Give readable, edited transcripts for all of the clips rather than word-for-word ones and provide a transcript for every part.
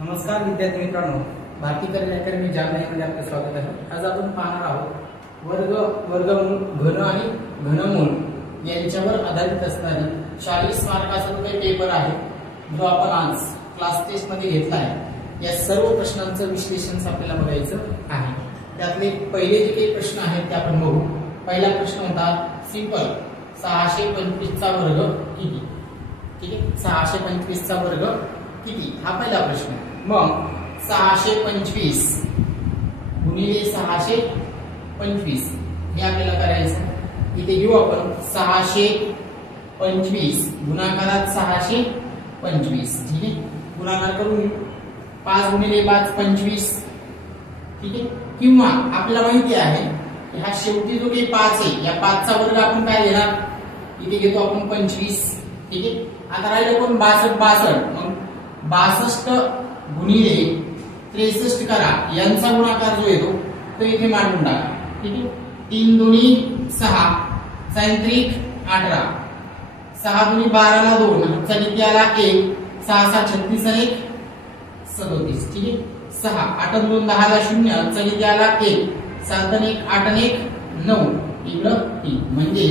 नमस्कार विद्यार्थी मित्रांनो, भारती करियर अकॅडमी जालन्यामध्ये आपले स्वागत आहे। आज आपण पाहणार आहोत वर्गमूल घन आणि घनमूल यांच्यावर आधारित असणारी 40 मार्काचा जो काही पेपर आहे जो आपण आज क्लास टेस्ट मध्ये घेतला आहे। या सर्व प्रश्नांचं विश्लेषण आपल्याला बघायचं आहे। त्यातले पहिले जे काही प्रश्न आहेत ते आपण बघू। पहिला प्रश्न होता सिंपल 625 चा वर्ग किती। ठीक आहे, 625 चा वर्ग किती हा पहिला प्रश्न। मग 625 गुणिले 625 हे आपल्याला करायचं। इथे घेऊ आपण 625 गुणाकारात 625। ठीक आहे, गुणाकार करून 5 गुणिले 5 25। ठीक आहे, किंवा आपल्याला माहिती आहे की हा शेवटी जो काही 5 आहे या 5 चा वर्ग आपण काय घेणार, इथे घेतो आपण 25। ठीक आहे, आता राहिलं पण 62 मग 62 गुणिले 63 करा, यांचा गुणाकार जो येतो तो इथे मांडून टाका। ठीक आहे, 3 दुनी 6 6 18 6 दुनी 12 ला 2 चलित्याला 1 6 6 36 आणि 1 37। ठीक आहे, 6 8 2 10 ला 0 चलित्याला 1 7 आणि 1 8 आणि 1 9 इकडं 3 म्हणजे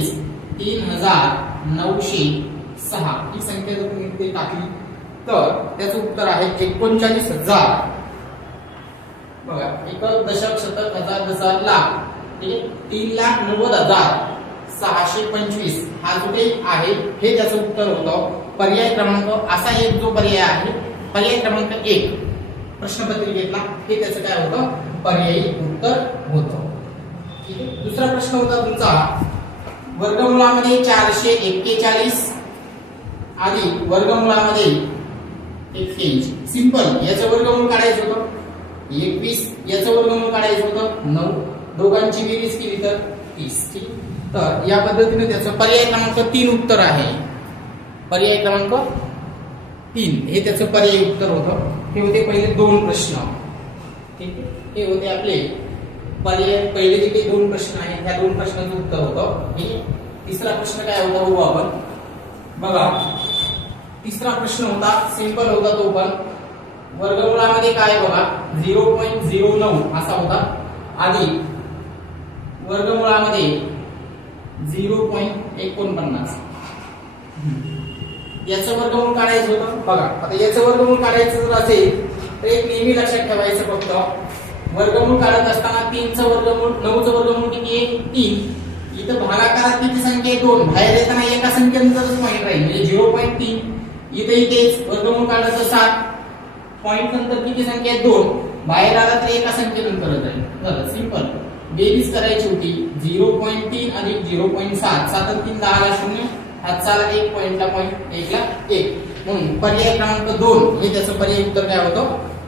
3906 ही संख्या जर तुम्ही इथे टाकली तर त्याचं उत्तर आहे 39,000। बघा, 1 दशक शतक हजार दशक लाख। ठीक आहे, 3,90,625 हा जो काही आहे हे त्याचं उत्तर होतं। पर्याय क्रमांक असा एक जो पर्याय आहे पर्याय क्रमांक 1 प्रश्नपत्रिकेतला हे त्याचं काय होतं, पर्यायी उत्तर होतं। ठीक आहे, दुसरा प्रश्न होता तुमचा वर्गमूळामध्ये 441 आणि वर्गमूळामध्ये 81। सिंपल याचं वर्गमूळ काढायचं होतं 21, याचं वर्गमूळ काढायचं होतं 9, दोघांची बेरीज केली तर 30। ठीक, तर या पद्धतीने त्याचं पर्याय क्रमांक 3 उत्तर आहे। पर्याय क्रमांक 3 हे त्याचं पर्यायी उत्तर होतं। हे होते पहिले दोन प्रश्न। ठीक आहे, हे होते आपले पर्याय पहिले जे काही दोन प्रश्न आहेत त्या दोन प्रश्नांचं उत्तर होतं। तिसरा प्रश्न काय होता बघू आपण। बघा, तिसरा प्रश्न होता सिंपल होता तो पण वर्गमूळामध्ये काय बघा 0.09 असा होता आणि वर्गमूळामध्ये 0.49 याचं वर्गमूळ काढायचं होतं। बघा, आता याचं वर्गमूळ काढायचं जर असेल तर एक नेहमी लक्षात ठेवायचं फक्त वर्गमूळ काढत असताना 3चं वर्गमूळ 9चं वर्गमूळ किती आहे 3। इथं भागाकारात किती संख्या आहे 2, बाहेर येताना एका संख्येनंतरच पॉईंट राहील म्हणजे 0.3। इथेच वर्गमूळ काढायचं 7, पॉईंट नंतर किती संख्या आहे 2, बाहेर आला तर एका संख्येनंतरच राहील। बरं, सिंपल बेरीज करायची होती 0.3 अधिक 0.7 7 3 10 ला 0 हातचाला 1 पॉईंटला पॉईंट 1 ला 1 म्हणून पर्याय क्रमांक 2 हे त्याचं पर्याय उत्तर काय होतं,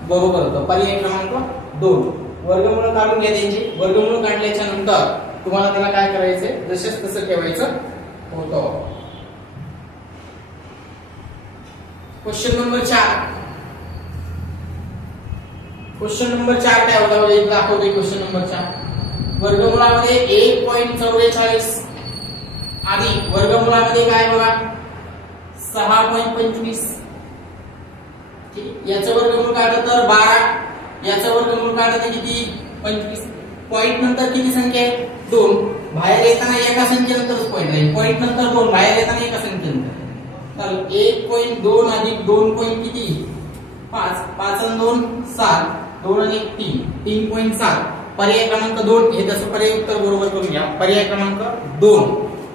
बरोबर होतं। पर्याय क्रमांक 2 वर्गमूळ काढून घ्या त्यांची। वर्गमूळ काढल्याच्या नंतर तुम्हाला त्याला काय करायचंय जसंच तसं ठेवायचं होतं। क्वेश्चन नंबर 4 काय होता बघा, दाखवतोय क्वेश्चन नंबर 4 वर्गमूळामध्ये 1.44 आणि वर्गमूळामध्ये काय बघा 6.25। ठीक, याचं वर्गमूळ काढलं तर 12, याचं वर्गमूळ काढलं तर किती 25। पॉईंट नंतर किती संख्या आहे 2, बाहेर येताना एका संख्येनंतरच पॉईंट राहील। पॉईंट नंतर 2, बाहेर येताना एका संख्येनंतर। तर 1.2 अधिक 2 पॉईंट किती 5, 5 आणि 2 7, 2 आणि 1 3, 3.7। पर्याय क्रमांक 2 हे त्याचं पर्याय उत्तर बरोबर करून घ्या। पर्याय क्रमांक 2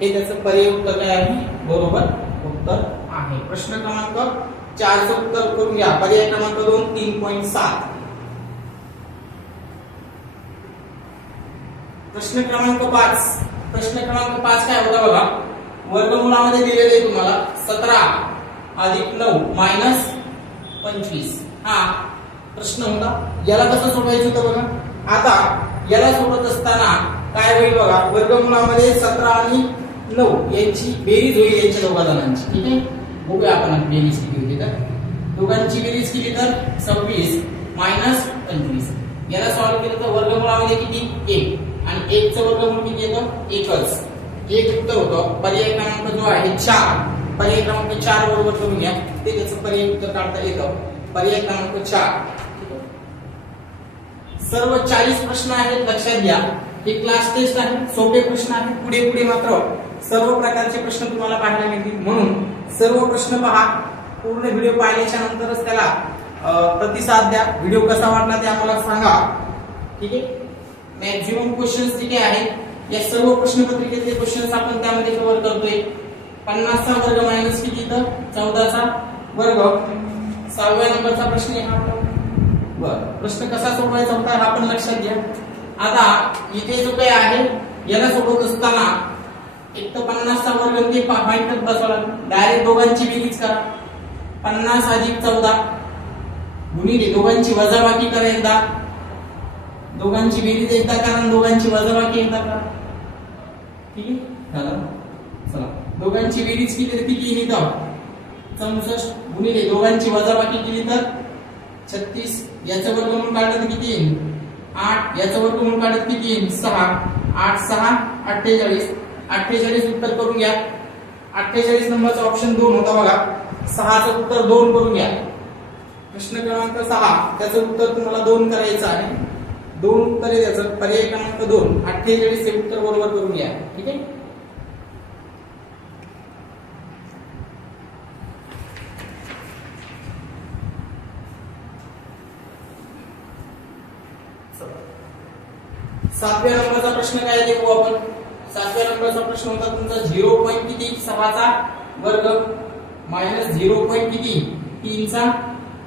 हे त्याचं पर्याय उत्तर काय आहे, बरोबर उत्तर आहे। प्रश्न क्रमांक 4 चं उत्तर करून घ्या। पर्याय क्रमांक 2 3.7। प्रश्न क्रमांक 5 काय होता बघा वर्गमूळामध्ये दिलेले तुम्हाला 17 अधिक 9 मायनस 25 हा प्रश्न होता। याला कसं सोडवायचं होतं बघा। आता याला सोडवत असताना काय होईल बघा, वर्गमूळामध्ये 17 आणि 9 यांची बेरीज होईल यांच्या दोघा जणांची। ठीक आहे, बघूया आपण बेरीज किती होती तर दोघांची बेरीज केली तर 26 मायनस 25। याला सॉल्व्ह केलं तर वर्गमूळामध्ये किती 1 आणि 1चं वर्गमूळ किती येतं 1च, 1 उत्तर होतं। पर्याय क्रमांक जो आहे 4 पर्याय क्रमांक 4 बरोबर करून घ्या, ते त्याचं पर्याय उत्तर काढता येतं। पर्याय क्रमांक 4. सर्व 40 प्रश्न आहेत, लक्षात घ्या. हे क्लास टेस्ट आहे, सोपे प्रश्न आहेत. पुढे पुढे मात्र सर्व प्रकारचे प्रश्न तुम्हाला पाहायला मिळतील. म्हणून सर्व प्रश्न पहा. पूर्ण व्हिडिओ पाहिल्याच्या नंतरच त्याला प्रतिसाद द्या. व्हिडिओ कसा वाटला ते आम्हाला सांगा. ठीक आहे. मॅक्झिमम क्वेश्चन्स जे आहेत या सर्व प्रश्नपत्रिकेतले क्वेश्चन्स आपण त्यामध्ये कव्हर करतोय. 50 चा वर्ग मायनस किती तर 14 चा वर्ग. 6व्या नंबरचा प्रश्न आहे हा. बरं, प्रश्न कसा सोडवायचा होता हा पण लक्षात घ्या. आता इथे जो काही आहे याला सोडवत असताना एक तर 50 चा वर्ग ते फाईंड करत बसवा. डायरेक्ट दोघांची बेरीज करा. 50 अधिक 14 गुणिले दोघांची वजाबाकी करा एकदा. दोघांची बेरीज एकदा करा आणि दोघांची वजाबाकी एकदा करा. ठीक आहे. चला, दोघांची बेरीज केली तर किती येईल इथं 64 गुणिले दोघांची वजाबाकी केली तर 36. याचं वर्गमूळ काढलं तर किती येईल 8. याचं वर्गमूळ काढलं किती येईल 6. 8 6 48. 48 उत्तर करून घ्या. 48 नंबरचा ऑप्शन 2 होता बघा. 6चं उत्तर 2 करून घ्या. प्रश्न क्रमांक 6 त्याचं उत्तर तुम्हाला 2 करायचं आहे. 2 उत्तर आहे त्याचं. पर्याय क्रमांक 2 48 हे उत्तर बरोबर करून घ्या. ठीक आहे. सातव्या नंबरचा प्रश्न काय देऊ आपण. 7व्या नंबरचा प्रश्न होता तुमचा 0 पॉईंट किती 6 चा वर्ग मायनस 0 पॉईंट किती 3 चा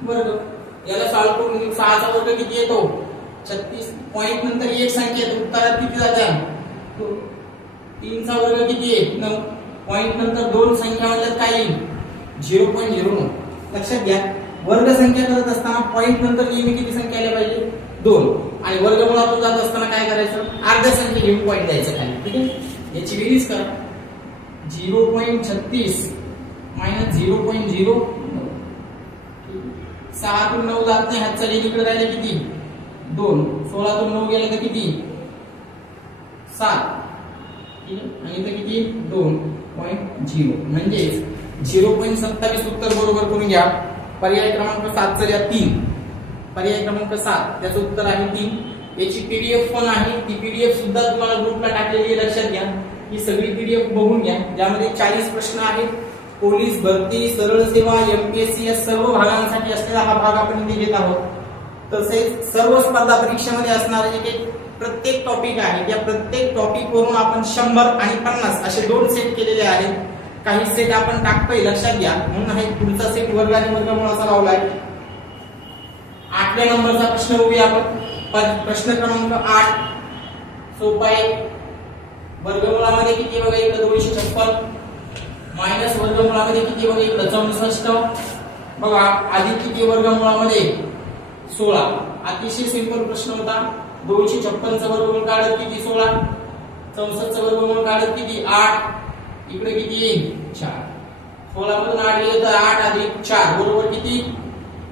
वर्ग. याला सॉल्व करून 6 चा वर्ग किती येतो 36. पॉईंट नंतर एक संख्या येते, उत्तरात किती जाते 3 चा वर्ग किती आहे 9. पॉईंट नंतर दोन संख्या म्हणजे काय येईल 0.09. लक्षात घ्या, वर्ग संख्या करत असताना पॉईंट नंतर नेहमी किती संख्या आल्या पाहिजे 2. आणि वर्गमूळातून जात असताना काय करायचं अर्ध्या संख्या घेऊन पॉईंट द्यायचं खाली. ठीक आहे. याची बेरीज करा. 0.36 मायनस 0.09. 6 तून 9 जात नाही, हातचा इकडे राहिले किती 2. 16 तून 9 गेला तर किती 7. ठीक आहे. आणि इथं किती 2.0 म्हणजे 0.27 उत्तर बरोबर करून घ्या. पर्याय क्रमांक 7 चा 3. पर्याय क्रमांक 7 त्याचं उत्तर आहे 3. याची पीडीएफ पण आहे. ती पीडीएफ सुद्धा तुम्हाला ग्रुपला टाकलेली आहे. लक्षात घ्या, ही सगळी पीडीएफ बघून घ्या. ज्यामध्ये 40 प्रश्न आहेत. पोलीस भरती, सरळ सेवा, एमपीएससी या सर्व भागांसाठी असलेला हा भाग आपण इथे घेत आहोत. तसेच सर्व स्पर्धा परीक्षेमध्ये असणारे जे प्रत्येक टॉपिक आहे त्या प्रत्येक टॉपिक वरून आपण 100 आणि 50 असे 2 सेट केलेले आहेत. काही सेट आपण टाकतोय, लक्षात घ्या. म्हणून आहे पुढचा सेट वर्ग आणि वर्गमूळाचा लावलाय. 8व्या नंबरचा प्रश्न बघूया आपण. प्रश्न क्रमांक 8 सोपा आहे. वर्गमूळामध्ये किती बघा इकडे 256 मायनस वर्गमूळामध्ये किती बघा इकडे 64. बघा अधिक किती वर्गमूळामध्ये 16. अतिशय सिंपल प्रश्न होता. 256 चा वर्गमूळ काढत किती 16. 64 चा वर्गमूळ काढत किती 8. इकडे किती येईल 4. 16 मधून 8 गेले तर 8 अधिक 4 बरोबर किती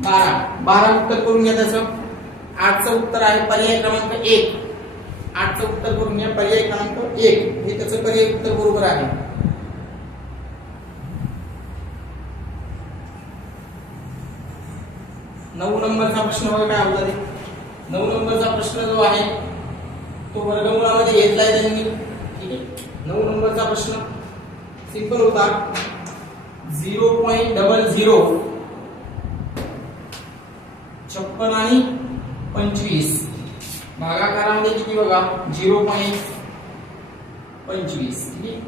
12. 12 उत्तर करून घ्या त्याचं. 8चं उत्तर आहे पर्याय क्रमांक 1. 8चं उत्तर करून घ्या पर्याय क्रमांक 1 हे त्याचं पर्याय उत्तर बरोबर आहे. 9 नंबरचा प्रश्न बघा काय होता ते. 9 नंबरचा प्रश्न जो आहे तो वर्गमूळामध्ये घेतलाय त्यांनी. ठीक आहे. 9 नंबरचा प्रश्न सिंपल होता. 0.00 56 आणि 25 भागाकारामध्ये किती बघा 0.25. ठीक आहे.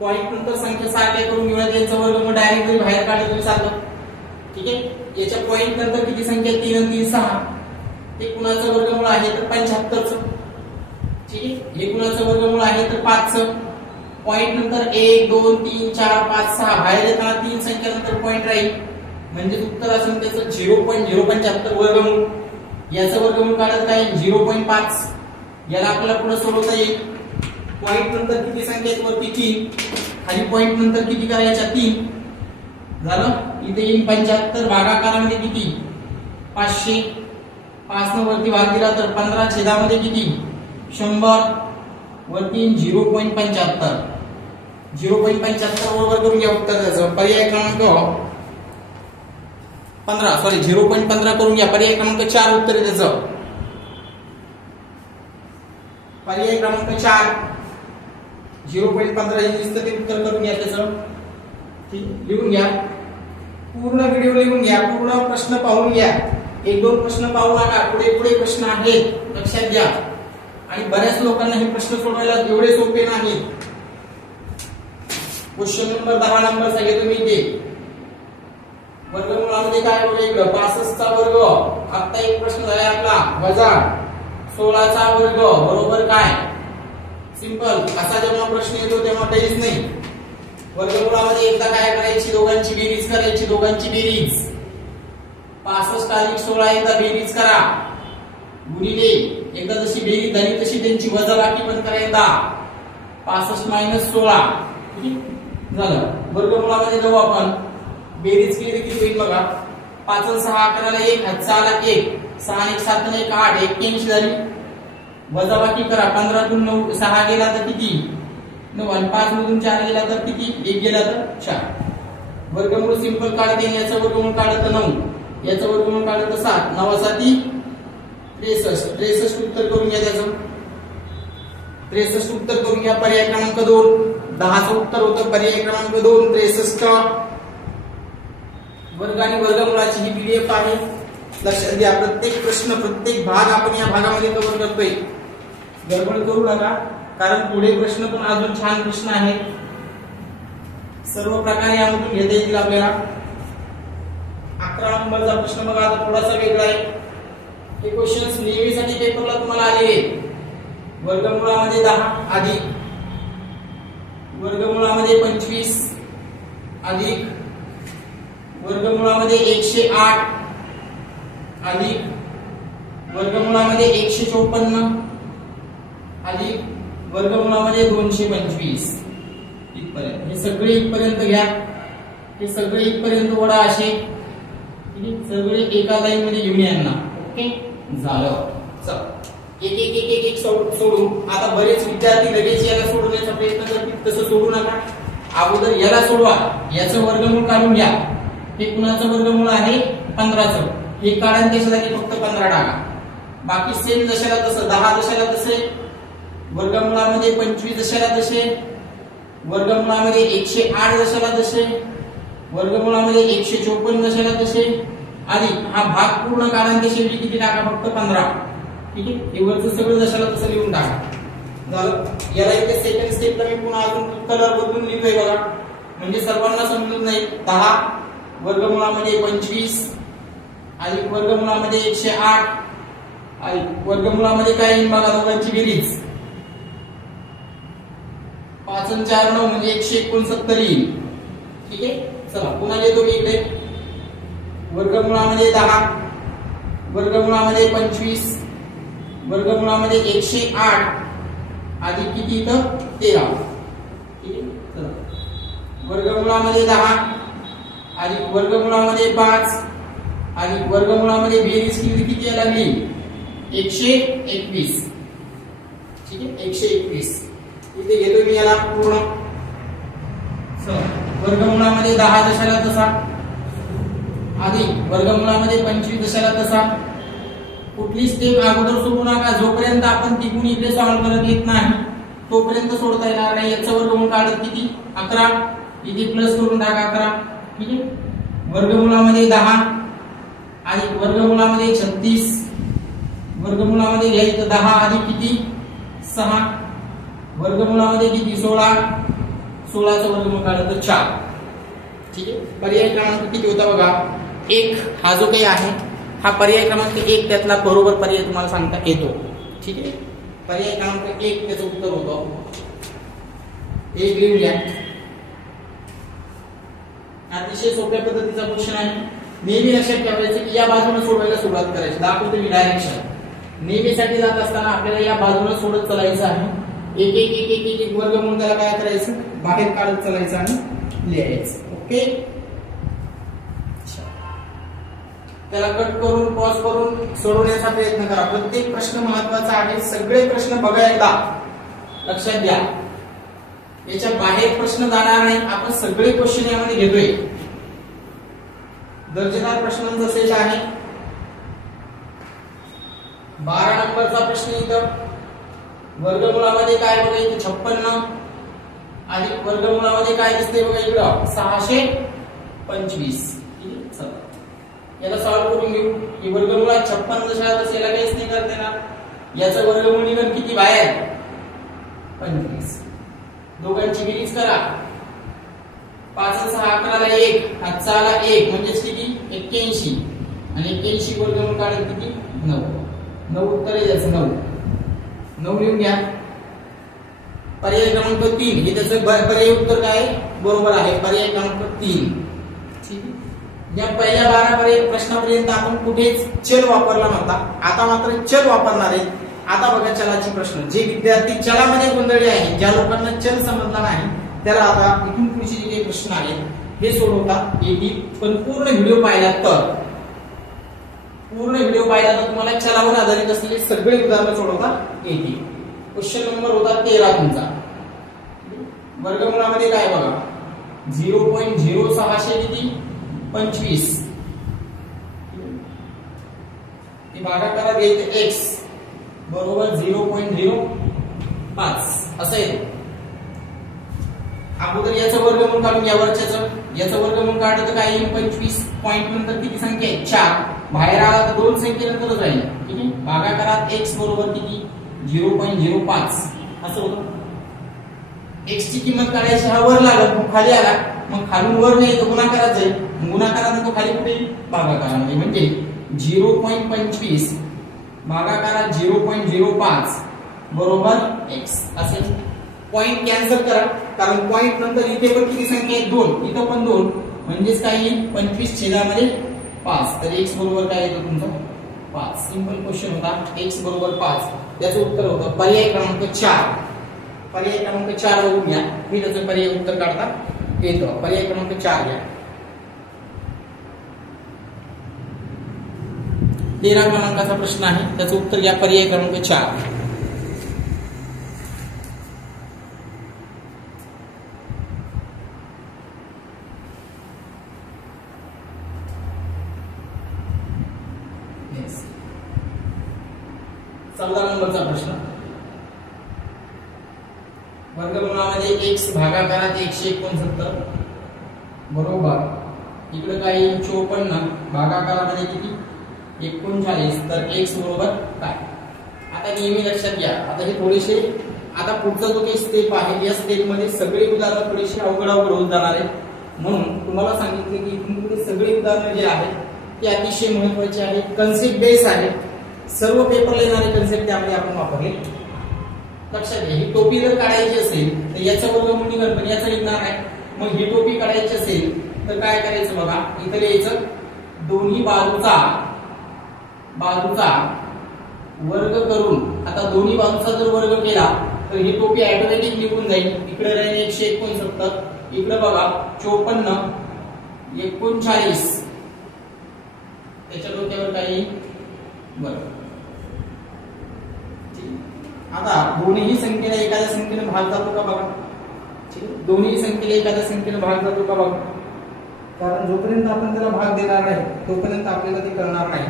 पॉईंट नंतर संख्या सारख्या करून घेऊया. त्यांचं वर्गमूळ डायरेक्ट जरी बाहेर काढलं तरी चालतं. ठीक आहे. याच्या पॉईंट नंतर किती संख्या 3 आणि 3 6. ते कुणाचं वर्गमूळ आहे तर 75चं. ठीक आहे. हे कुणाचं वर्गमूळ आहे तर 5चं. पॉईंट नंतर 1 2 3 4 5 6 बाहेर येताना 3 संख्या नंतर पॉईंट राहील म्हणजे उत्तर असेल त्याचं 0.075 वर्गमूळ. याचं वर्गमूळ काढत काय 0.5. याला आपल्याला पुढे सोडवता येईल. पॉईंट नंतर किती संख्या आहेत वरती 3. खाली पॉईंट नंतर किती करायच्या 3 झालं. इथे येईल 75. भागाकारामध्ये किती 500. 5 न वरती भाग दिला तर 15 छेदामध्ये किती 100. वरती 0.75. 0.75 बरोबर करून घ्या उत्तर त्याचं. पर्याय क्रमांक 0.15 करून घ्या. पर्याय क्रमांक 4 उत्तर आहे त्याचं. पर्याय क्रमांक 4 0.15 हे दिसतं ते उत्तर करून घ्या त्याचं. ठीक, लिहून घ्या. पूर्ण व्हिडिओ लिहून घ्या. पूर्ण प्रश्न पाहून घ्या. एक दोन प्रश्न पाहू नका. पुढे पुढे प्रश्न आहेत, लक्षात घ्या. आणि बऱ्याच लोकांना हे प्रश्न सोडवायला एवढे सोपे नाहीत. क्वेश्चन नंबर 10 नंबर सांगितलं तुम्ही इथे. वर्गमूळामध्ये काय वेगळं? 65 चा वर्ग. आता एक प्रश्न झाला आपला, वजा 16 चा वर्ग बरोबर काय? सिंपल. असा जेव्हा प्रश्न येतो तेव्हा काहीच नाही. वर्गमूळामध्ये एकदा काय करायची? दोघांची बेरीज करायची. दोघांची बेरीज 65 अधिक 16 एकदा बेरीज करा. गुणिले एकदा जशी बेरीज झाली तशी त्यांची वजाबाकी पण करा एकदा. 65 मायनस 16 झालं. वर्गमूळामध्ये जाऊ आपण. बेरीज केली किती होईल बघा. 5 आणि 6 11 1, 6 ला 1, 6 आणि 1 7 आणि 1 8, 81 झाली. वजाबाकी करा. 15 तून 9 6 गेला तर किती? 9. आणि 5 मधून 4 गेला तर किती? 1 गेला तर 4. वर्गमूळ सिंपल काढते. याचं वर्गमूळ काढलं तर 9, याचं वर्गमूळ काढलं तर 7. 9 7 63. 63 उत्तर करून घ्या त्याचं. 63 उत्तर करून घ्या. पर्याय क्रमांक 2. 10चं उत्तर होतं पर्याय क्रमांक 2 63. वर्ग आणि वर्गमूळाची ही पीडीएफ आहे. लक्षात घ्या. प्रत्येक प्रश्न, प्रत्येक भाग आपण या भागामध्ये कव्हर करतोय. गडबड करू नका, कारण पुढे प्रश्न पण अजून छान प्रश्न आहेत. सर्व प्रकारे यामधून घेता येतील आपल्याला. 11 नंबरचा प्रश्न बघा. आता थोडासा वेगळा आहे. हे क्वेश्चन्स नेहमीसाठी पेपरला तुम्हाला आलेले. वर्गमूळामध्ये 10 अधिक वर्गमूळामध्ये 25 अधिक वर्गमूळामध्ये 108 अधिक वर्गमूळामध्ये 154 अधिक वर्गमूळामध्ये 225 इथपर्यंत. हे सगळे इथपर्यंत घ्या. हे सगळे इथपर्यंत वडा असे सगळे एका लाईन मध्ये घेऊन यांना. ओके झालं. चल एक एक एक एक एक सोडू. आता बरेच विद्यार्थी लगेच याला सोडवण्याचा प्रयत्न करतील. तसं सोडू नका. अगोदर याला सोडवा. याचं वर्गमूळ काढून घ्या. हे कुणाचं वर्गमूळ आहे? 15चं. हे काढा. त्याच्या जागी फक्त 15 टाका. बाकी सेम जशाला तसं. 10 जशाला तसे. वर्गमूळामध्ये 25 जशाला तसे. वर्गमूळामध्ये 108 जशाला तसे. वर्गमूळामध्ये 154 जशाला तसे. आणि हा भाग पूर्ण काढा. त्याचे किती टाका? फक्त 15. ठीक आहे. हे वरचं सगळं जशाला तसं लिहून टाका. झालं. याला इथे सेकंड स्टेपला मी पुन्हा अजून कलर बदलून लिहितोय बघा, म्हणजे सर्वांना समजून नाही. 10 वर्गमूळामध्ये 25 आणि वर्गमूळामध्ये 108 आणि वर्गमूळामध्ये काय येईल बघा. दोघांची बेरीज 5 आणि 4 9 म्हणजे 169 येईल. ठीक आहे. चला पुन्हा येतो मी इकडे. वर्गमूळामध्ये 10 वर्गमूळामध्ये 25 वर्गमूळामध्ये 108 अधिक किती इथं 13. ठीक आहे. चला वर्गमूळामध्ये 10 आणि वर्गमूळामध्ये 5 आणि वर्गमूळामध्ये बेरीज किती यायला लागली? 121. ठीक आहे. 121 इथे घेतो मी याला पूर्ण. वर्गमूळामध्ये 10 जशाला तसा अधिक वर्गमूळामध्ये 25 जशाला तसा. कुठली स्टेप अगोदर सोडू नका. जोपर्यंत आपण तिकडून इकडे सॉल्व्ह करत येत नाही तोपर्यंत सोडता येणार नाही. याचं वर्गमूळ काढत किती? 11. इथे प्लस करून टाका 11. ठीक आहे. वर्गमूळामध्ये 10 आणि वर्गमूळामध्ये 36. वर्गमूळामध्ये घ्यायचं 10 अधिक किती? 6. वर्गमूळामध्ये किती? 16. 16चं वर्गमूळ काढलं तर 4. ठीक आहे. पर्याय क्रमांक किती होता बघा? 1. हा जो काही आहे हा पर्याय क्रमांक 1 त्यातला बरोबर पर्याय तुम्हाला सांगता येतो. ठीक आहे. पर्याय क्रमांक 1 त्याचं उत्तर होतं. 1 लिहून घ्या. अतिशय सोप्या पद्धतीचा क्वेश्चन आहे. नेहमी लक्षात ठेवायचं की या बाजूने सोडवायला सुरुवात करायची. दाखवतो मी डायरेक्शन. नेहमीसाठी जात असताना आपल्याला या बाजूने सोडत चालायचं आहे. एक एक एक एक एक वर्गमूळ त्याला काय करायचं? बाहेर काढत चालायचं आणि लिहायचं. ओके. त्याला कट करून पॉज करून सोडवण्याचा प्रयत्न करा. प्रत्येक प्रश्न महत्वाचा आहे. सगळे प्रश्न बघा एकदा. लक्षात घ्या. याच्या बाहेर प्रश्न जाणार नाही. आपण सगळे क्वेश्चन यामध्ये घेतोय. दर्जेदार प्रश्नांचा सेट आहे. 12 नंबरचा प्रश्न इथं वर्गमुळामध्ये काय बघा इथे 56 अधिक वर्गमुळामध्ये काय दिसते बघा इकडं 625. याला सॉल्व करून घेऊ. ही वर्गमुळात 56 जशा तसेला काहीच नाही करते ना. याचं वर्गमूळ निघेल किती बाहेर 25. दोघांची बेरीज करा. 5 आणि 6 11 ला 1, हातचा आला 1 म्हणजे किती 81 आणि 81 वर्गमूळ काढेल किती 9. 9 उत्तर आहे याचं 9. 9 लिहून घ्या. पर्याय क्रमांक 3 हे त्याचं पर्याय उत्तर काय बरोबर आहे. पर्याय क्रमांक 3. ठीक आहे. या पहिल्या 12 प्रश्नापर्यंत आपण कुठेच चल वापरला नव्हता. आता मात्र चल वापरणार आहे. आता बघा चलाचे प्रश्न. जे विद्यार्थी चलामध्ये गोंधळले आहेत, ज्या लोकांना चल समजला नाही, त्याला आता इथून पुढचे जे काही प्रश्न आहेत हे सोडवता येतील. पण पूर्ण व्हिडिओ पाहिला तर तुम्हाला चलावर आधारित असलेले सगळे उदाहरण सोडवता येतील. क्वेश्चन नंबर होता 13 तुमचा. वर्गमुळामध्ये काय बघा 0.06 किती 25. ते भागाकारात घ्यायचे x बरोबर 0.05 असं येतं. अगोदर याचं वर्गमूळ काढून या याचं वर्गमूळ काढलं तर काय येईल 25 पॉइंट नंतर किती संख्या आहे 4. बाहेर आला तर 2 संख्येनंतरच राहील. ठीक आहे. भागाकारात x बरोबर किती 0.05 असं होतं. x ची किंमत काढायची हा वर लागत मग खाली आला मग खालून वर नाही तो गुणाकारात जाईल. गुणाकारात तो खाली कुठे भागाकारामध्ये म्हणजे 0.25 भागाकारात 0.05 बरोबर x असेल. पॉइंट कॅन्सल करा कारण पॉइंट नंतर इथे पण किती संख्या आहे 2 इथं पण 2 म्हणजेच काय येईल 25 छेदामध्ये 5. तर x बरोबर काय येतो तुमचा 5. सिंपल क्वेश्चन होता. x बरोबर 5 त्याचं उत्तर होतं पर्याय क्रमांक 4. पर्याय क्रमांक 4 बघून घ्या. मी त्याचं पर्याय उत्तर काढता येतं. पर्याय क्रमांक 4 घ्या. 13 क्रमांकाचा प्रश्न आहे त्याचं उत्तर घ्या पर्याय क्रमांक 4. Yes. 14 नंबरचा प्रश्न. वर्गमुळामध्ये x भागाकारात 169 बरोबर इकडे काय 54 भागाकारामध्ये किती 39 तर x बरोबर काय. आता नेहमी लक्षात घ्या. आता हे थोडेसे आता पुढचा जो काही स्टेप आहे या स्टेप मध्ये सगळे उदाहरण थोडेसे अवघड होत जाणार आहे. म्हणून तुम्हाला सांगितले की इथून पुढे सगळे उदाहरण जे आहेत ते अतिशय महत्त्वाचे आहेत. कन्सेप्ट बेस आहे. सर्व पेपरला येणारे कन्सेप्ट त्यामध्ये आपण वापरले. लक्षात घ्या. ही टोपी जर काढायची असेल तर याचं वर्गमूळ निघेल पण याचं निघणार नाही. मग ही टोपी काढायची असेल तर काय करायचं बघा इथे लिहायचं दोन्ही बाजूचा वर्ग करून. आता दोन्ही बाजूचा जर वर्ग केला तर ही टोपी ऑटोमॅटिक निघून जाईल. इकडे राहील 169 इकडे बघा 54 39 त्याच्या डोक्यावर काही बरं. आता दोन्ही संख्येला एखाद्या संख्येने भाग जातो का बघा. दोन्ही संख्येला एखाद्या संख्येने भाग जातो का बघा. कारण जोपर्यंत आपण त्याला भाग देणार नाही तोपर्यंत आपल्याला ते कळणार नाही.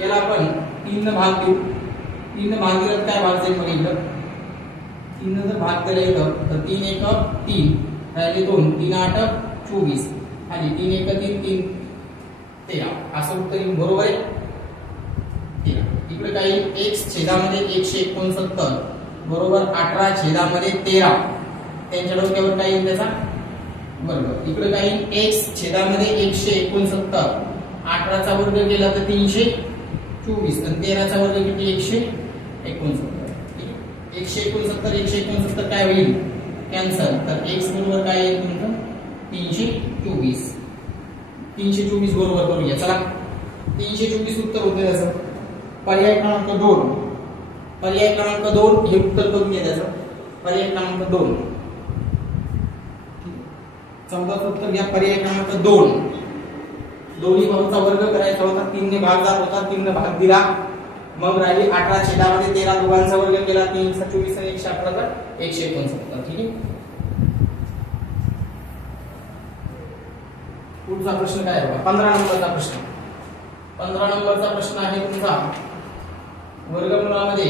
याला आपण 3 भाग देऊ. 3 भाग दिला काय भाग जाईल बघा इकडं 3 जर भाग दिला इथं तर 3 1 3 राहिले 2 3 8 24 आणि 3 1 3 3 13 असं उत्तर येईल बरोबर आहे. इकडे काही x छेदामध्ये 169 बरोबर 18 छेदामध्ये 13 त्यांच्या डोक्यावर काय येईल त्याचा वर्ग. इकडे काही x छेदामध्ये 169 18चा वर्ग केला तर 324 आणि 13चा वर्ग किती 169. 169 काय होईल कॅन्सल. तर x बरोबर काय येईल तुमचं 324. 324 बरोबर करूया चला. 324 उत्तर होते त्याचं. पर्याय क्रमांक 2. पर्याय क्रमांक 2 हे उत्तर करून घ्या त्याचं. पर्याय क्रमांक 2 14चं उत्तर घ्या. पर्याय क्रमांक 2. दोन्ही बाजूचा वर्ग करायचा होता 3 ने भाग जात होता 3 ने भाग दिला मग राहिली 18 छेदामध्ये 13 दोघांचा वर्ग केला 3 24 आणि 118 तर 169. ठीक आहे. पुढचा प्रश्न काय आहे? 15 नंबरचा प्रश्न. 15 नंबरचा प्रश्न आहे तुमचा वर्गमूळामध्ये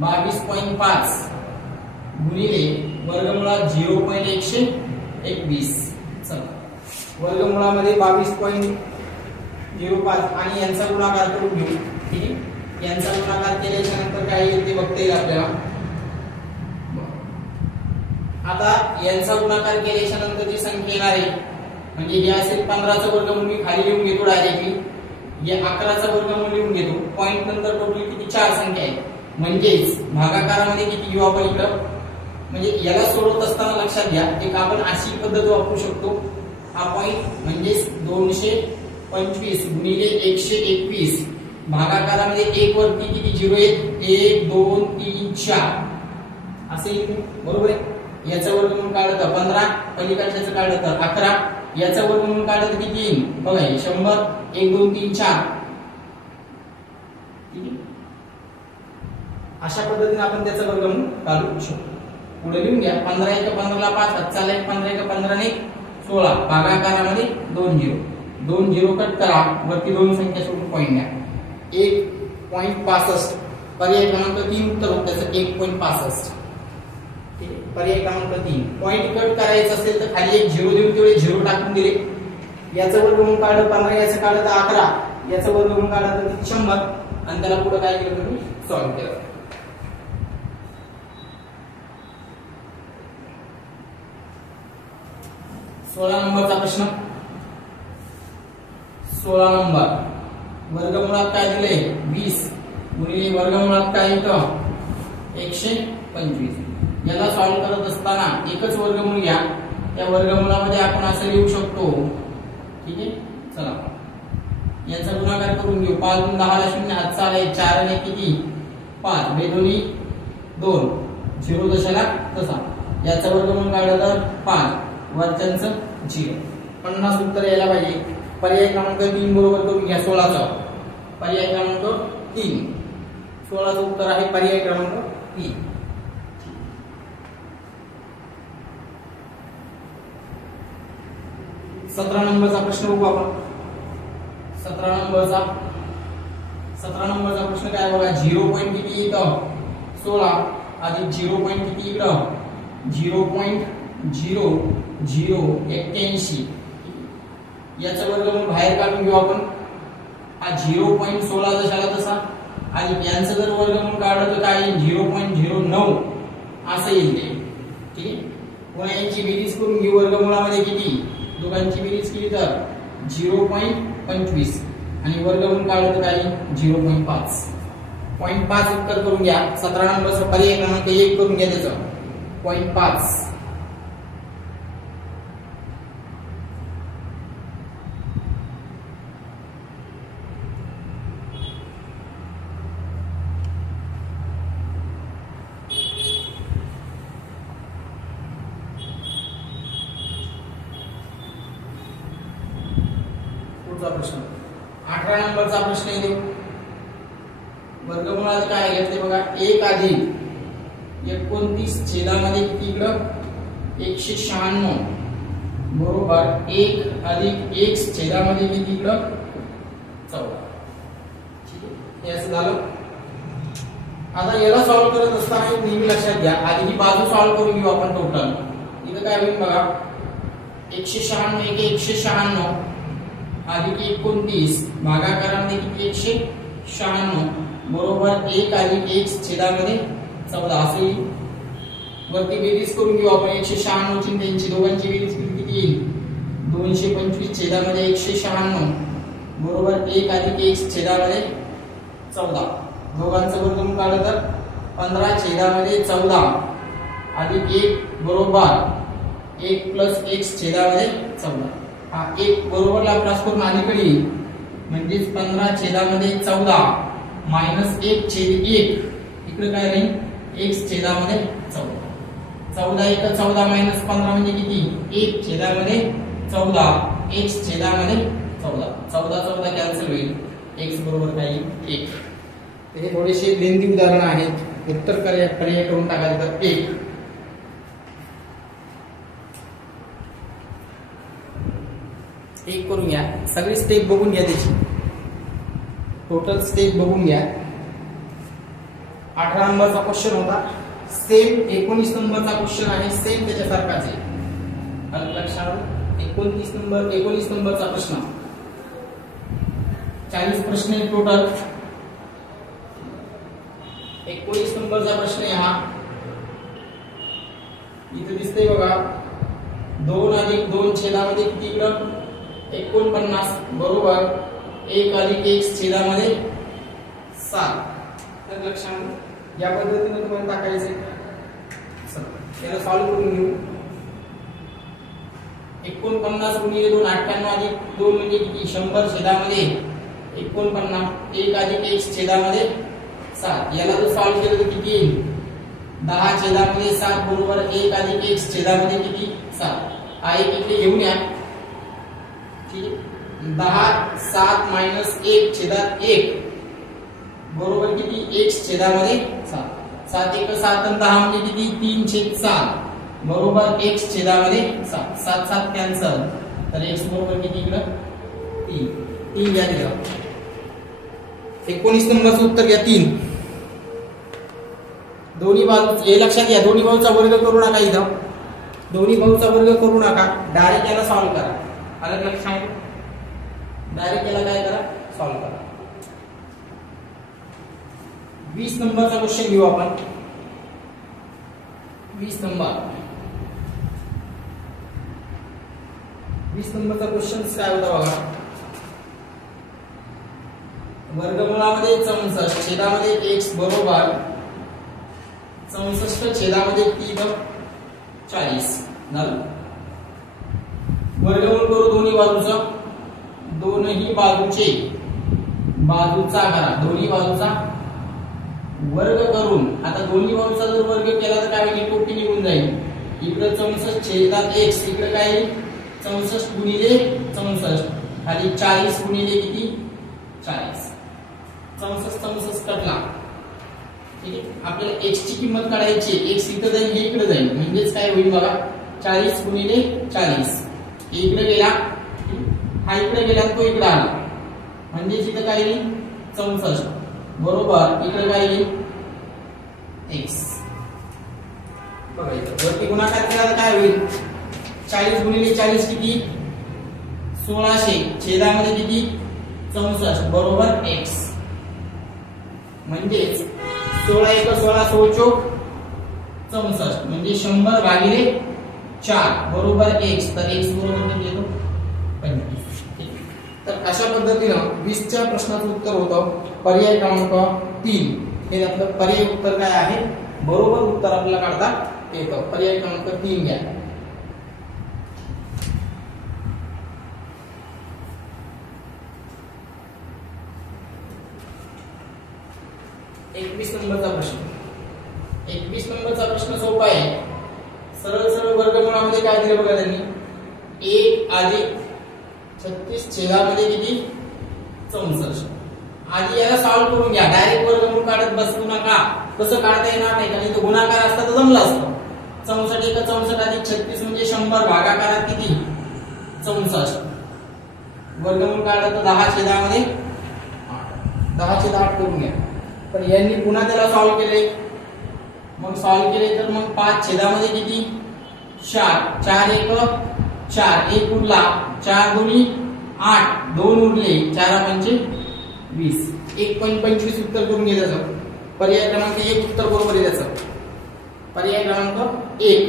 22.5 गुणिले वर्गमुळात 0.121. चला वर्गमुळामध्ये 22.05 आणि यांचा गुणाकार करून घेऊ. ठीक आहे, यांचा गुणाकार केल्याच्या नंतर काय येईल ते बघता येईल आपल्याला. आता यांचा गुणाकार केल्याच्या नंतर जी संख्या येणार आहे म्हणजे हे असेल 15चं वर्गमूळ, मी खाली लिहून घेतो डायरेक्टली. हे 11चं वर्गमूळ लिहून घेतो. पॉइंट नंतर टोटल किती 4 संख्या आहेत, म्हणजेच भागाकारामध्ये किती घेऊ आपण इकडं. म्हणजे याला सोडवत असताना लक्षात घ्या एक आपण अशी पद्धत वापरू शकतो. हा पॉइंट म्हणजेच 225 गुणिले 121 भागाकारामध्ये 1 वरती किती 0 आहेत, 1 2 3 4 असे बरोबर आहे. याचं वर्गमूळ काढलं तर 15, पलीकडच्याचं काढलं तर 11, याचं वर्गमूळ काढलं तर किती येईल बघा 100, 1 2 3 4. ठीक आहे, अशा पद्धतीने आपण त्याचं वर्गमूळ काढू शकतो. पुढे लिहून घ्या 15 1 15 5 चालेल 15 1 15 ने 16 भागाकारामध्ये 2 0 2 0 कट करा वरती दोन संख्या सोडून पॉइंट घ्या 1.65. पर्याय क्रमांक 3 उत्तर होतं त्याचं 1.65. ठीक आहे, पर्याय क्रमांक 3. पॉइंट कट करायचं असेल तर खाली एक 0 देऊन तेवढे 0 टाकून दिले. याचं वर्गमूळ काढलं 15, याचं काढलं तर 11, याचं वर्गमूळ काढलं तर 100 आणि त्याला पुढे काय केलं तुम्ही सॉल्व्ह केलं. 16 नंबरचा प्रश्न. 16 नंबर वर्गमुळात काय दिले 20 गुणिले वर्गमुळात काय येतं 125. याला सॉल्व्ह करत असताना एकच वर्गमूळ घ्या. त्या वर्गमुळामध्ये आपण असं लिहू शकतो. ठीक आहे, चला याचा गुणाकार करून घेऊ. 5 2 10 ला 0 हात चाल आहे 4 ने किती 5 बेदोनी 2 0 दशाला तसा. याचा वर्गमूळ काढलं तर 5 वरच्यांचं 0. 50 उत्तर यायला पाहिजे. पर्याय क्रमांक 3 बरोबर करून घ्या 16चा. पर्याय क्रमांक 3 16चं उत्तर आहे पर्याय क्रमांक 3. 17 नंबरचा प्रश्न बघू आपण. 17 नंबरचा प्रश्न काय बघा 0 पॉइंट किती येतं 16 अधिक 0 पॉइंट किती इकडं 0.0081. याचं वर्गमूळ बाहेर काढून घेऊ आपण. हा 0.16 जशाला तसा आणि यांचं जर वर्गमूळ काढलं तर काय 0.09 असं येईल ते. ठीक आहे, पुन्हा यांची बेरीज करून घेऊ. वर्गमूळामध्ये किती दोघांची बेरीज केली तर 0.25 आणि वर्गमूळ काढलं तर काय 0.5. 0.5 उत्तर करून घ्या. 17 नंबरचा पर्याय क्रमांक 1 करून घ्या त्याचं 0.5. प्रश्न 18 नंबरचा प्रश्न आहे. वर्गमुळात काय घेतले बघा 1 अधिक 29 छेदामध्ये किती इकडं 196 बरोबर 1 अधिक 1 छेदामध्ये किती इकडं 14. ठीक आहे, हे असं झालं. आता याला सॉल्व्ह करत असताना नेहमी लक्षात घ्या आधी ही बाजू सॉल्व्ह करून घेऊ आपण. टोटल इथं काय होईल बघा 196 196 अधिक 29 भागाकारामध्ये किती 196 बरोबर 1 अधिक 1 छेदामध्ये 14 असे. वरती बेरीज करून घेऊ आपण 196 ची त्यांची दोघांची बेरीज किती येईल 225 छेदामध्ये 196 बरोबर 1 अधिक 1 छेदामध्ये 14. दोघांचं वर्गमूळ काढलं तर 15 छेदामध्ये 14 अधिक 1 बरोबर 1 प्लस 1 छेदामध्ये 14. हा 1 बरोबर लाप्लास करून अलीकडे म्हणजे 15 छेदामध्ये 14 मायनस 1 छेद 1 इकडे काय राहील 1 छेदामध्ये 14. 14 1 14 मायनस 15 म्हणजे किती 1 छेदामध्ये 14 1 छेदामध्ये 14 14 14 कॅन्सल होईल. x बरोबर काय 1. हे थोडेसे लेंदी उदाहरण आहेत. उत्तर पर्याय करून टाकायचं तर 1. एक करून घ्या, सगळी स्टेप बघून घ्या, त्याची टोटल स्टेप बघून घ्या. 18 नंबरचा क्वेश्चन होता, सेम 19 नंबरचा क्वेश्चन आहे, सेम त्याच्यासारखाच आहे. लक्षात 19 नंबरचा प्रश्न, 40 प्रश्न आहे टोटल. 19 नंबरचा प्रश्न आहे हा. इथे दिसतंय बघा, 2 + 2 छेदामध्ये किती इकडं 49 बरोबर 1 + 1 छेदामध्ये 7. तर लक्षात या पद्धतीने तुम्हाला टाकायचे. याला सॉल्व्ह करून घेऊ. 49 × 2 98 + 2 म्हणजे किती 100 छेदामध्ये 49, 1 + 1 छेदामध्ये 7. याला जर सॉल्व्ह केलं तर किती येईल 10 छेदामध्ये 7 बरोबर 1 + 1 छेदामध्ये किती 7. हा एक इकडे घेऊन या. ठीक आहे, 10 7 - 1 छेदात 1 बरोबर किती 1 छेदामध्ये 7. 7 × 1 7 आणि 10 म्हणजे किती 3/7 बरोबर 1 छेदामध्ये 7. 7 7 कॅन्सल, तर x बरोबर किती इकडं 3 घ्या तिथं. 19 नंबरचं उत्तर घ्या 3. दोन्ही बाजू हे लक्षात घ्या, दोन्ही बाजूचा वर्ग करू नका इथं, दोन्ही बाजूचा वर्ग करू नका, डायरेक्ट याला सॉल्व्ह करा. आलं लक्षात, डायरेक्ट याला काय करा सॉल्व्ह करा. 20 नंबरचा क्वेश्चन घेऊ आपण. 20 नंबरचा क्वेश्चन काय होता बघा. वर्गमुळामध्ये 64 छेदामध्ये x बरोबर 64 छेदामध्ये 3/40 झालं. वर्गमूळ करू दोन्ही बाजूचा, दोन्ही बाजूचे बाजूचा करा, दोन्ही बाजूचा वर्ग करून. आता दोन्ही बाजूचा जर वर्ग केला तर काय होईल, टोपी निघून जाईल. इकडे 64 छेदात x, इकडे काय येईल 64 × 64 खाली 40 × किती 40. 64 कटला. ठीक आहे, आपल्याला x ची किंमत काढायची. x इकडे जाईल, हे इकडे जाईल, म्हणजेच काय होईल बघा 40 × 40. इकडे गेला, हा इकडे गेला, तो इकडे आला, म्हणजे इथे काय येईल 64 बरोबर इकडे काय येईल x. बघा इथे वरती गुणाकार केला तर काय होईल 40 × 40 किती 1600 छेदामध्ये किती 64 बरोबर x. म्हणजेच 16 × 1 16 16 64 म्हणजे 100/4 बरोबर x. तर x बरोबर किती येतो 25. तर अशा पद्धतीनं 20 च्या प्रश्नाचं उत्तर होतं पर्याय क्रमांक 3. हे आपलं पर्याय उत्तर काय आहे, बरोबर उत्तर आपल्याला काढता येतं. पर्याय क्रमांक 3 घ्या. एकवीस नंबरचा प्रश्न. 21 नंबरचा प्रश्न सोपा आहे. सरळ सरळ वर्गमुळामध्ये काय दिलं बघा त्यांनी 1 + 36 छेदामध्ये किती 64. आधी याला सॉल्व्ह करून घ्या, डायरेक्ट वर्गमूळ काढत बसू नका. कसं काढता येणार नाही, कारण इथे गुणाकार असता तर जमलं असतं. 64 × 64 + 36 म्हणजे 100 भागाकारात किती 64. वर्गमूळ काढलं तर 10 छेदामध्ये 10/8 करून घ्या. तर यांनी पुन्हा त्याला सॉल्व्ह केले, मग सॉल्व्ह केले तर मग 5 छेदामध्ये किती 4. 4 × 1 4, 1 उरला, 4 × 2 8, 2 उरले, 4 × 5 20. 1.25 उत्तर करून घे त्याचं. पर्याय क्रमांक 1 उत्तर बरोबर आहे त्याचं. पर्याय क्रमांक 1.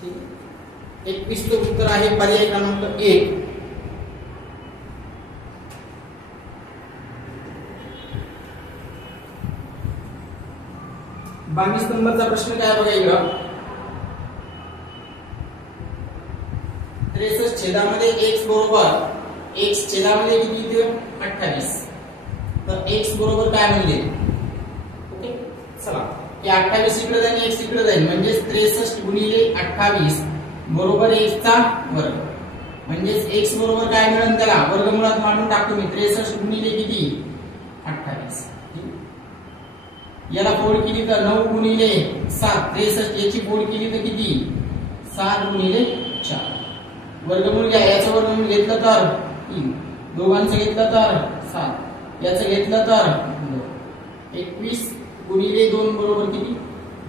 ठीक आहे, 21 चं उत्तर आहे पर्याय क्रमांक 1. बावीस नंबरचा प्रश्न काय बघा इकडं. 63 छेदामध्ये x बरोबर x छेदामध्ये किती येते 28. तर x बरोबर काय म्हणजे ओके. चला हे 28 इकडे जाईल, x इकडे जाईल, म्हणजे 63 × 28 बरोबर x चा वर्ग. म्हणजेच x बरोबर काय मिळेल त्याला वर्गमुळात मांडून टाकतो मी. 63 × किती 28. याला फोड केली तर 9 × 7 63. याची फोड केली तर किती 7 × 4. वर्गमूळ घ्या, याचं वर्गमूळ घेतलं तर 3, दोघांचं घेतलं तर 7, याचं घेतलं तर 21 गुणिले 2 बरोबर किती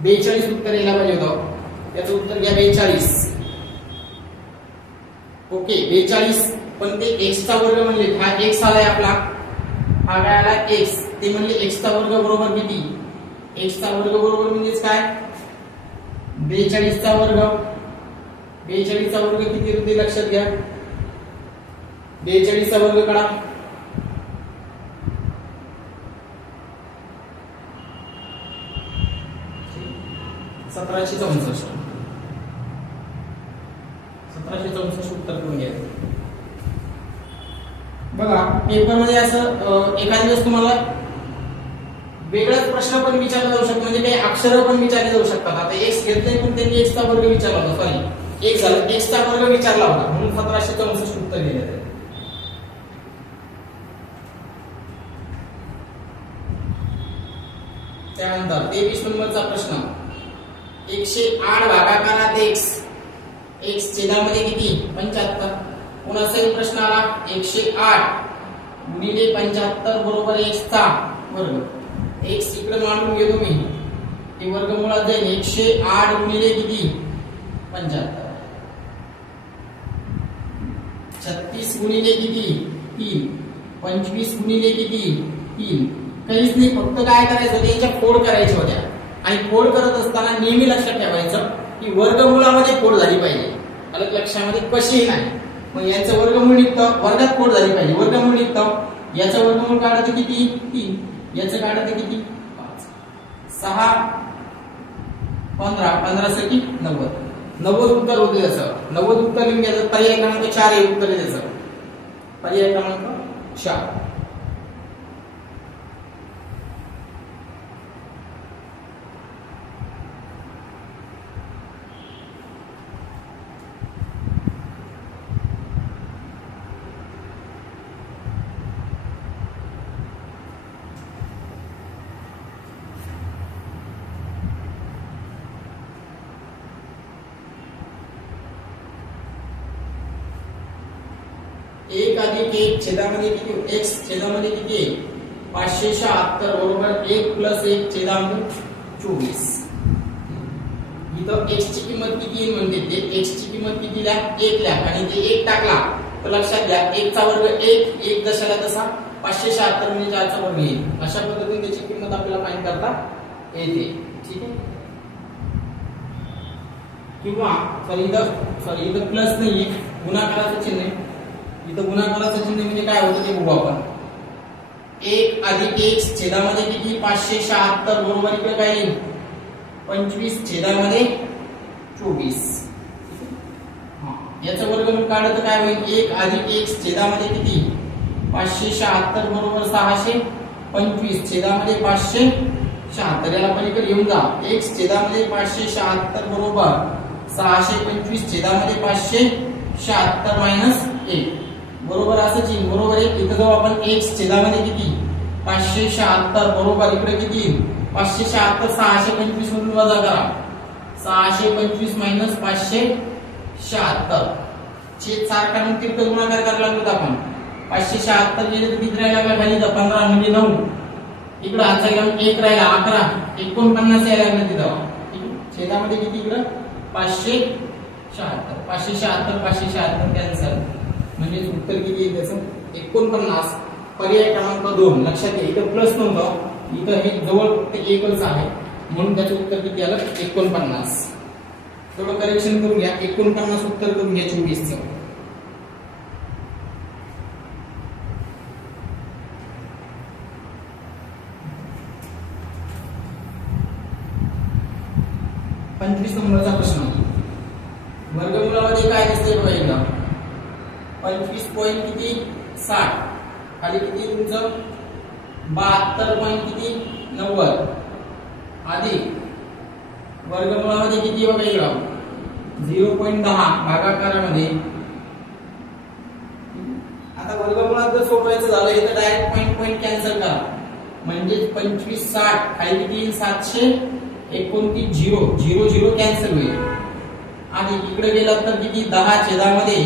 42 उत्तर यायला पाहिजे होतं. त्याचं उत्तर घ्या 42. ओके 42. पण ते x चा वर्ग म्हणजे हा x आलाय आपला, हा काय आला x. ते म्हणजे x चा वर्ग बरोबर किती, x चा वर्ग बरोबर म्हणजेच काय 42 चा वर्ग. 42 चा वर्ग किती होते लक्षात घ्या. 42 चा वर्ग काढा. 1764. 1764 उत्तर करून घ्या. बघा पेपर मध्ये असं एखाद्या वेळेस तुम्हाला वेगळाच प्रश्न पण विचारला जाऊ शकतो, म्हणजे काही अक्षर पण विचारले जाऊ शकतात. आता x घेतले पण त्यांनी x चा वर्ग विचारला होता, सॉरी x झालं x चा वर्ग विचारला होता म्हणून 1764 उत्तर दिले आहे. त्यानंतर 23 नंबरचा प्रश्न, 108 भागाकारात x छेदामध्ये किती 75. पुन्हा सेम प्रश्न आला 108 गुणिले 75 बरोबर x चा वर्ग. x इकडे मांडून घेतो मी, हे वर्गमुळात जाईल. 108 गुणिले किती 75, 36 गुणिले किती 3, 25 गुणिले किती 3. काहीच नाही, फक्त काय करायचं त्याच्या फोड करायच्या होत्या. आणि फोड करत असताना नेहमी लक्षात ठेवायचं की वर्गमुळामध्ये फोड झाली पाहिजे. अलग लक्षामध्ये कशीही नाही. मग याचं वर्गमूळ निघतं, वर्गात फोड झाली पाहिजे, वर्गमूळ निघतं. याचं वर्गमूळ काढायचं किती 3, याचं काढायचं किती 5, 6 15, 15 साठी 90. 90 उत्तर होते त्याचं. 90 उत्तर लिहून घ्यायचं. पर्याय क्रमांक 4 हे उत्तर आहे त्याचं. पर्याय क्रमांक 4. एक अधिक 1 छेदामध्ये किती x छेदामध्ये किती आहे 576 बरोबर 1 प्लस 1 छेदामध्ये 24. इथं x ची किंमत किती म्हणते ते x ची किंमत किती ला 1 ला, आणि ते 1 टाकला तर लक्षात घ्या 1 चा वर्ग 1 जशाला तसा 576 म्हणजे 4 चा वर्ग येईल. अशा पद्धतीने त्याची किंमत आपल्याला फाइंड करता येते. ठीक आहे. किंवा सॉरी इथं प्लस नाहीये, गुणाकाराचं चिन्ह आहे. इथं गुणाकाराचं चिन्ह म्हणजे काय होतं ते बघू आपण. 1 अधिक 1 छेदामध्ये किती 576 बरोबर इकडे काय येईल 25 छेदामध्ये 24. याचं वर्गमूळ काढलं तर काय होईल 1 अधिक 1 छेदामध्ये किती 576 बरोबर 625 छेदामध्ये 576. याला पलीकडे घेऊन जा. 1 छेदामध्ये 576 बरोबर 625 छेदामध्ये 576 मायनस 1 बरोबर असंच येईल. बरोबर आहे. इथं जाऊ आपण 1 छेदामध्ये किती 576 बरोबर इकडे किती 576 625 मधून वजा करा. 625 मायनस 576 छेद सारखा मग तिरकं गुणाकार करायला लागलो आपण. 576 गेले तर किती राहिला खाली 15 म्हणजे 9. इकडे आजचा घेऊन 1 राहिला 11 49 यायला लागलं तिथं. छेदामध्ये किती इकडं 576 576 कॅन्सल म्हणजे उत्तर किती आहे त्याचं 49. पर्याय क्रमांक 2. लक्षात घ्या इथं प्लस नव्हतं, इथं हे जवळ एकच आहे म्हणून त्याचं उत्तर किती आलं 49. थोडं करेक्शन करून घ्या. 49 उत्तर करून घ्या 24 चं. नंबरचा प्रश्न वर्गमूळामध्ये काय दिसतंय बघा एकदा 25 पॉईंट किती 60 खाली किती तुमचं 72 पॉईंट किती 90 अधिक वर्गमूळामध्ये किती बघा इकडं 0.10 भागाकारामध्ये. आता वर्गमूळात जर सोडवायचं झालं तर डायरेक्ट पॉईंट कॅन्सल करा म्हणजे 25 60 खाली किती 729 0 0 0 कॅन्सल होईल. आणि इकडे गेला तर किती 10 छेदामध्ये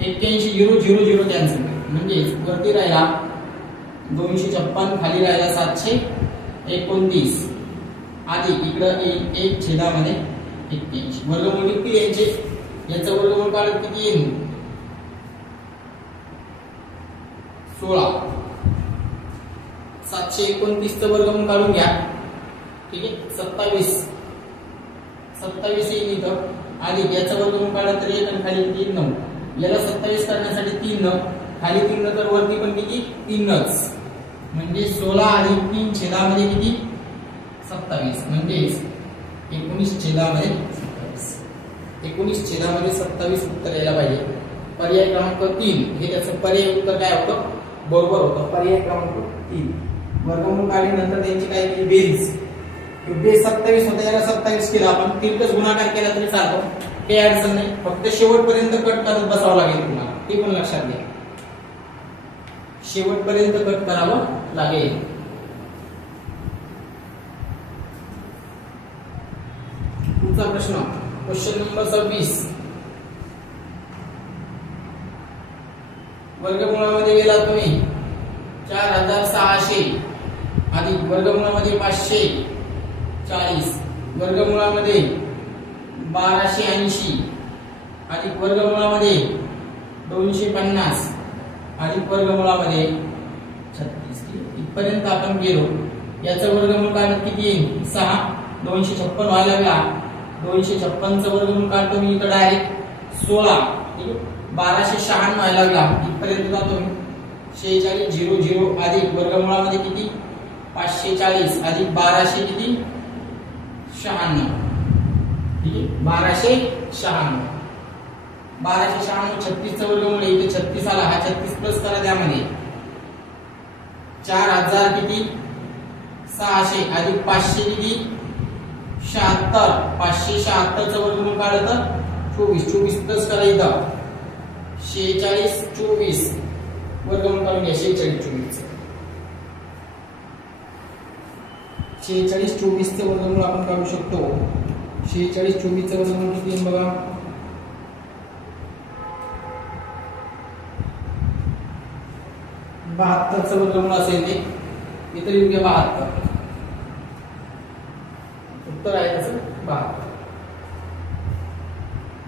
81,000 कॅन्सल म्हणजे वरती राहिला 256 खाली राहिला 729 आधी इकडं 1 छेदामध्ये 81 वर्गमूळ किती यायचे याचं वर्गमूळ काढत किती येईल 16 729 चं वर्गमूळ काढून घ्या ठीक आहे 27 येईल इथं आधी याचा वर्गमूळ काढला तर 1 आणि खाली किती 9 याला 27 करण्यासाठी 3 न खाली 3 न तर वरती पण किती 3च म्हणजे 16 आणि 3 छेदामध्ये किती 27 म्हणजे 19 छेदामध्ये 27 उत्तर यायला पाहिजे पर्याय क्रमांक 3 हे त्याचं पर्याय उत्तर काय होतं बरोबर होतं पर्याय क्रमांक 3 वर्गमूळ काढल्यानंतर त्यांची काय केली बेरीज बेस 27 होता याला 27 केला आपण तिरकस गुणाकार केला तरी चालतो काही अडचण नाही फक्त शेवटपर्यंत कट करत बसावं लागेल तुम्हाला ते पण लक्षात घ्या शेवटपर्यंत कट करावं लागेल पुढचा प्रश्न क्वेश्चन नंबर 26 वर्गमूळामध्ये गेला तुम्ही 4600 अधिक वर्गमूळामध्ये 540 वर्गमूळामध्ये 1280 अधिक वर्गमूळामध्ये 250 अधिक वर्गमूळामध्ये 36 इथपर्यंत आपण गेलो याचं वर्गमूळ काढत किती येईल 6 256 व्हायला लागला 256 चं वर्गमूळ काढतो मी इथं डायरेक्ट 16 ठीक आहे 1296 व्हायला लागला इथपर्यंत जातो मी 4600 अधिक वर्गमूळामध्ये किती 540 अधिक 1200 किती 96 ठीक आहे 1296 36 चं वर्गमूळ इथे 36 आला हा 36 प्लस करा त्यामध्ये 4000 किती 600 अधिक 500 किती 76 576 चं वर्गमूळ काढलं तर 24 प्लस करा इथं 46 24 वर्गमूळ काढून घ्या 46 24 चं वर्गमूळ आपण काढू शकतो 46 24 चं वर्गमूळ किती येईल बघा 72 चं वर्गमूळ असेल ते इथं लिहून घ्या 72 उत्तर आहे त्याचं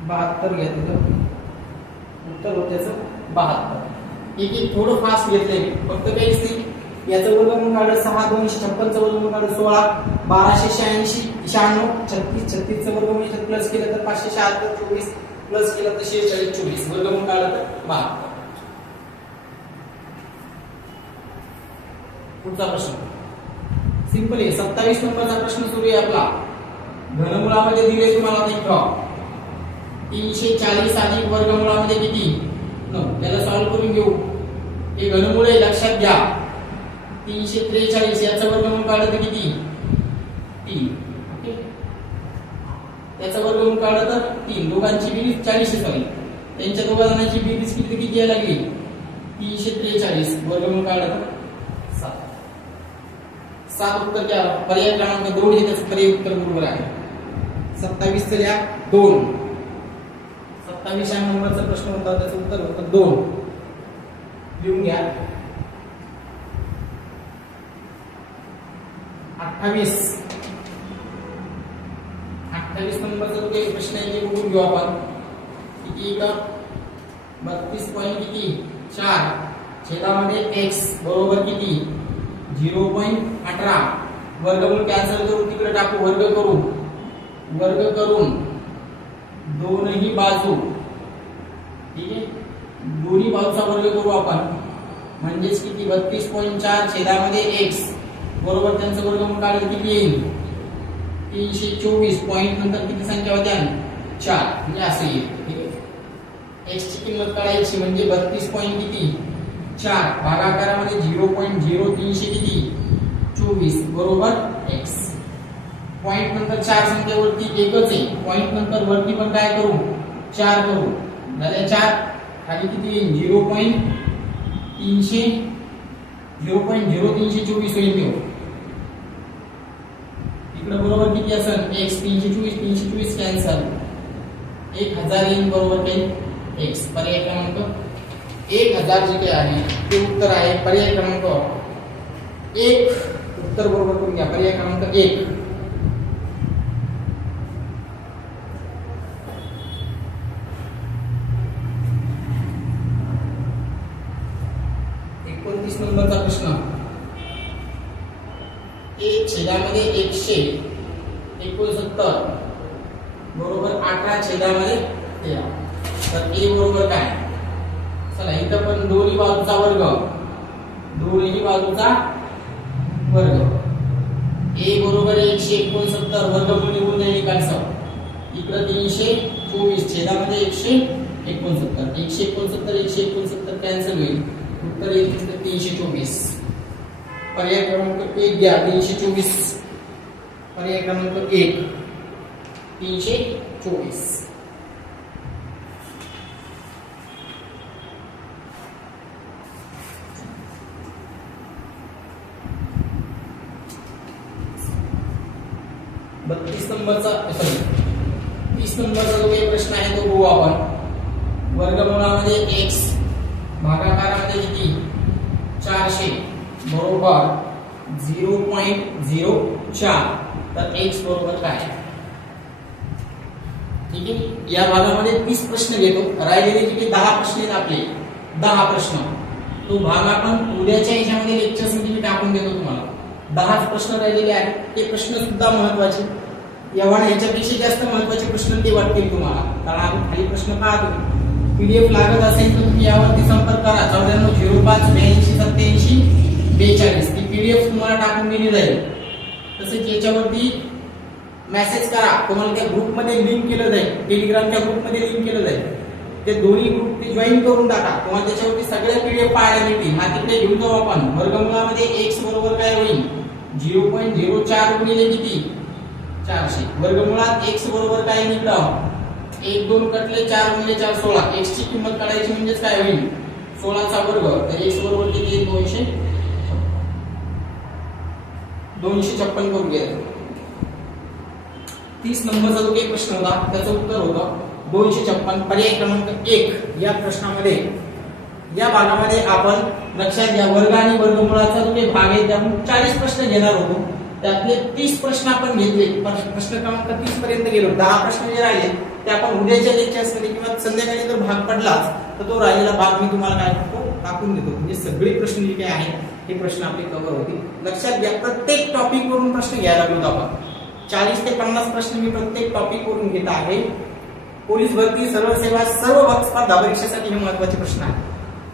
72 घ्या तिथं उत्तर होतं त्याचं 72 एक थोडं फास्ट घेतलंय फक्त काहीच नाही याचं वर्गमूळ काढलं 6 256 चं वर्गमूळ काढलं 16 1286 96 36 चं वर्गमूळ इथं प्लस केलं तर 576 24 प्लस केलं तर 46 24 वर्गमूळ काढलं तर 72 पुढचा प्रश्न सिंपल आहे 27 नंबरचा प्रश्न सुरू आहे आपला घनमुळामध्ये दिले तुम्हाला ते ड्रॉ 340 अधिक वर्गमूळामध्ये किती 9 त्याला सॉल्व्ह करून घेऊ हे घनमूळ आहे लक्षात घ्या 343 याचा वर्गमूळ काढलं तर किती 3 ओके याचा वर्गमूळ काढलं तर 3 दोघांची बेरीज 40 सॉरी त्यांच्या दोघा जणांची बेरीज किती यायला लागली 343 वर्गमूळ काढलं तर 7 उत्तर क्या पर्याय क्रमांक 2 हे त्याचं पर्याय उत्तर बरोबर आहे 27 चं लिहा 2 27 नंबरचा प्रश्न होता त्याचं उत्तर होतं 2 लिहून घ्या 28 नंबरचा तो काही प्रश्न आहे ते बघून घेऊ आपण किती का 32 पॉइंट किती 4 छेदामध्ये x बरोबर किती 0.18 वर्गमूळ कॅन्सल करून तिकडे टाकू वर्ग करून दोन्ही बाजू ठीक आहे दोन्ही बाजूचा वर्ग करू आपण म्हणजेच किती 32.4 छेदामध्ये x बरोबर त्यांचं वर्गमूळ काढलं किती येईल 324 पॉइंट नंतर किती संख्या होत्या 4 म्हणजे असं येईल ठीक आहे x ची किंमत काढायची म्हणजे 32 पॉइंट किती 4 भागाकारामध्ये 0.0300 किती 24 बरोबर x पॉइंट नंतर 4 संख्येवरती एकच आहे पॉइंट नंतर वरती पण काय करू 4 करू झाले 4 खाली किती 0.0324 होईल इकडे बरोबर किती असेल x 324 कॅन्सल 1000 येईल बरोबर काही x. पर्याय क्रमांक 1000 जे काही आहे ते उत्तर आहे पर्याय क्रमांक 1. उत्तर बरोबर करून घ्या. पर्याय क्रमांक 1. नंबरचा प्रश्न. 1/169 बरोबर 18/13. तर a बरोबर काय? चला इथं पण दोन्ही बाजूचा वर्ग a बरोबर 169 वर्गमूळ निघून जाईल निकालसह. इकडे 324 छेदामध्ये 169 कॅन्सल होईल. उत्तर येईल 324. पर्याय क्रमांक 1 घ्या. 324 पर्याय क्रमांक 1 324. नंबरचा 30 नंबरचा जो काही प्रश्न आहे तो बघू आपण. वर्गमूळामध्ये x भागाकारामध्ये किती 400 बरोबर 0.04. तर x बरोबर काय? ठीक आहे. या भागामध्ये 30 प्रश्न घेतो. राहिलेले जे 10 प्रश्न आहेत आपले 10 प्रश्न तो भाग आपण उद्याच्या याच्यामध्ये लेक्चर्स मध्ये मी टाकून देतो तुम्हाला. 10 प्रश्न राहिलेले आहेत. ते प्रश्न सुद्धा महत्त्वाचे. याच्यापेक्षा जास्त महत्त्वाचे प्रश्न ते वाटतील तुम्हाला. कारण आपण खाली प्रश्न पाहतो. पीडीएफ लागत असेल तर तुम्ही यावरती संपर्क करा. 9405828742. ती पीडीएफ तुम्हाला टाकून दिली जाईल. तसेच याच्यावरती मेसेज करा. तुम्हाला त्या ग्रुपमध्ये लिंक केलं जाईल. टेलिग्रामच्या ग्रुपमध्ये लिंक केलं जाईल. ते दोन्ही ग्रुप ते जॉईन करून टाका. तुम्हाला त्याच्यावरती सगळ्या पीडीएफ पाहायला मिळतील. हा तिकडे घेऊन जाऊ आपण. वर्गमूळामध्ये x बरोबर काय होईल 0.04 गुणिले किती 400. वर्गमुळात x बरोबर काय निघलं 1 2 कटले 4 गुणिले 4 16. x ची किंमत काढायची म्हणजे काय होईल 16 चा वर्ग. तर x बरोबर किती 256 करून घ्यायचं. 30 नंबरचा जो काही प्रश्न होता त्याचं उत्तर होतं 256. पर्याय क्रमांक 1. या प्रश्नामध्ये या भागामध्ये आपण लक्षात घ्या वर्ग आणि वर्गमुळाचा जो काही भाग आहे त्यातून 40 प्रश्न घेणार होतो. त्यातले 30 प्रश्न आपण घेतले. प्रश्न क्रमांक 30 पर्यंत गेलो. 10 प्रश्न जे राहिले ते आपण उद्याच्या लेक्चर्स मध्ये किंवा संध्याकाळी जर भाग पडलाच तर तो राहिलेला भाग मी तुम्हाला काय करतो टाकून देतो. म्हणजे सगळे प्रश्न जे काही आहेत हे प्रश्न आपले कव्हर होतील. लक्षात घ्या प्रत्येक टॉपिक वरून प्रश्न घ्यायला लागलो आपण. 40 ते 50 प्रश्न मी प्रत्येक टॉपिक वरून घेत आहे. पोलीस भरती सर्व सेवा सर्व स्पर्धा परीक्षेसाठी हे महत्त्वाचे प्रश्न आहेत.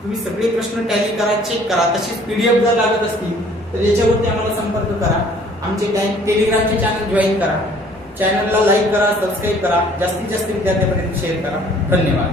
तुम्ही सगळे प्रश्न टॅली करा चेक करा. तशीच पीडीएफ जर लागत असतील तर याच्यावरती आम्हाला संपर्क करा. आमचे टेलिग्रामचे चॅनल जॉईन करा. चॅनलला लाईक करा सबस्क्राईब करा. जास्तीत जास्त विद्यार्थ्यांपर्यंत शेअर करा. धन्यवाद.